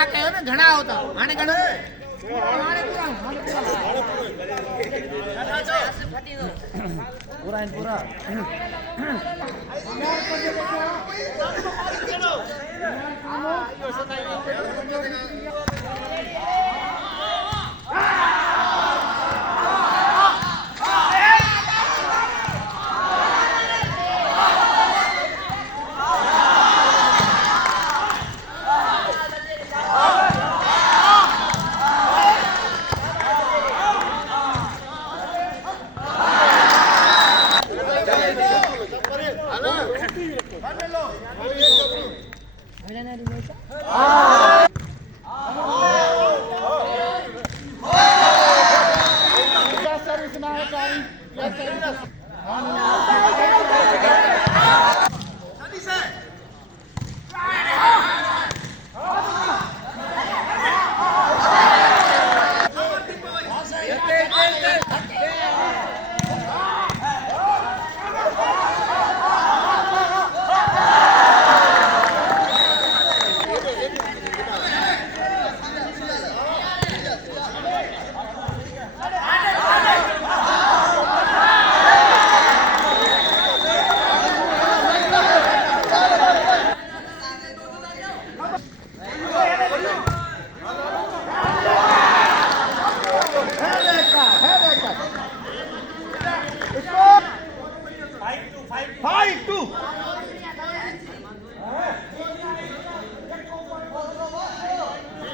गिरा कयो न घणा होता हाणे घणो पूरा पूरा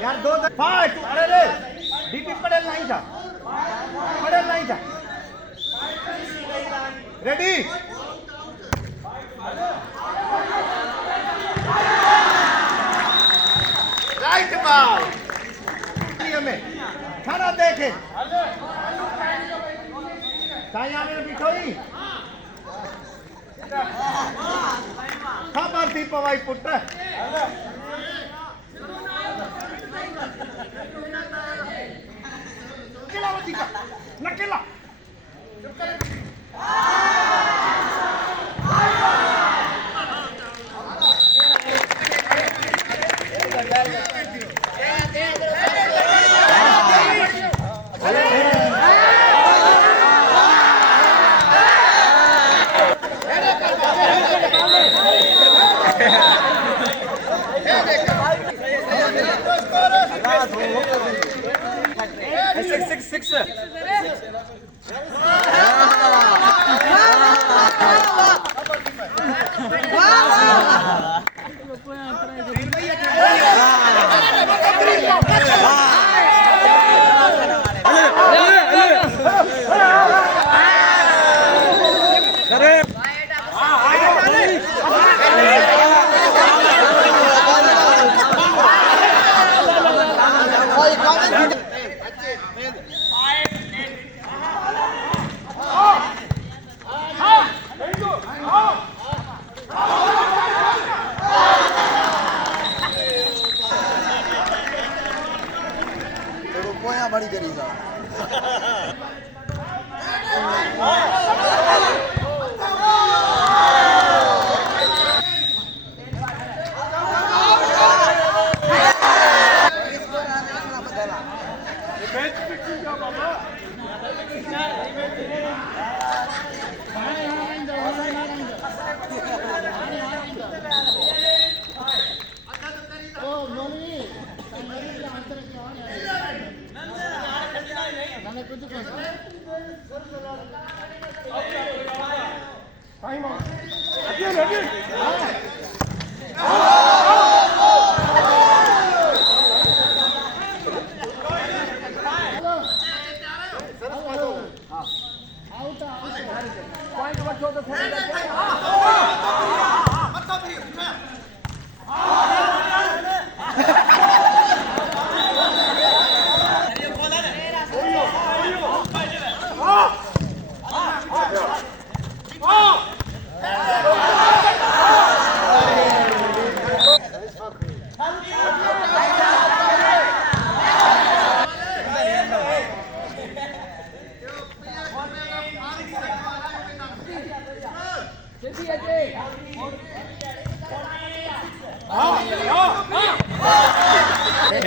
यार दो फाइट अरे रे डीपी पड़ेल नहीं था रेडी राइट बॉल में खाना देखे साया में बिठोई खबर थी पवाई पुत्र नकेला six बड़ी करी था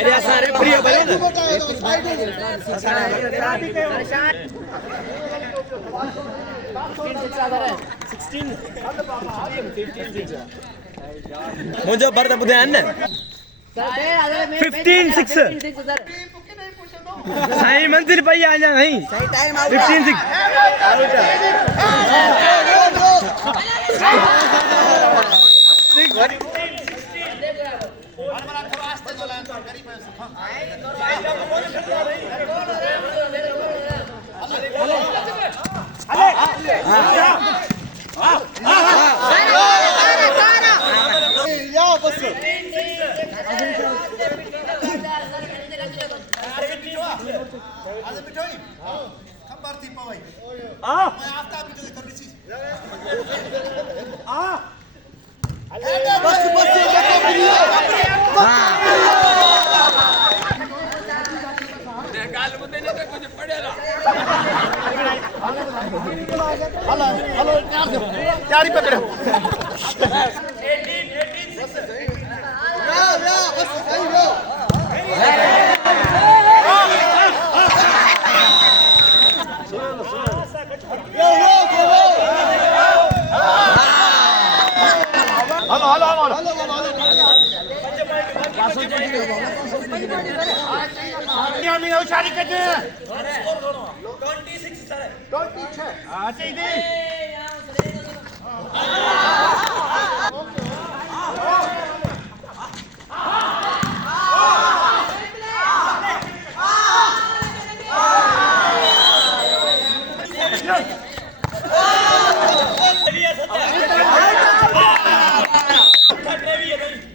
मेरे सारे प्रिय भाई मुझे बर्द बुधान 15-6 सही मंजिल पे आ जा नहीं 15-6 तैयारी पे करो उछाली कर 26 अच्छा इधर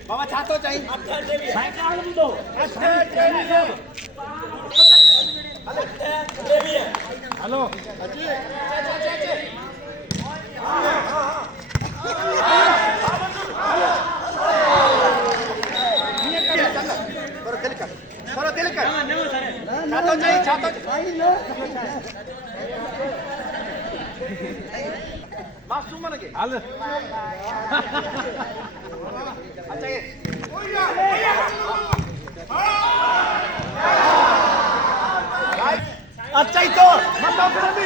बाबा छातो चाहिए हेलो छातो चाहिए मासूम लगे अच्छा ये अच्छा ही तो मत फिर दी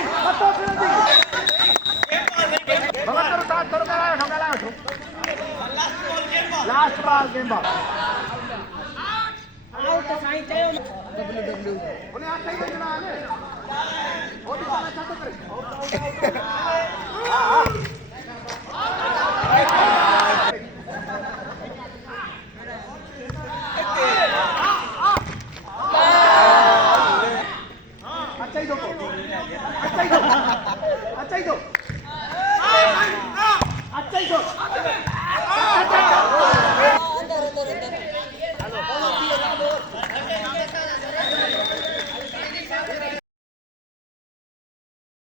बाबा करो साथ करो ढंगा last ball game ball out साइन चाहिए बोले आप सही बजना है और भी अच्छा तो करे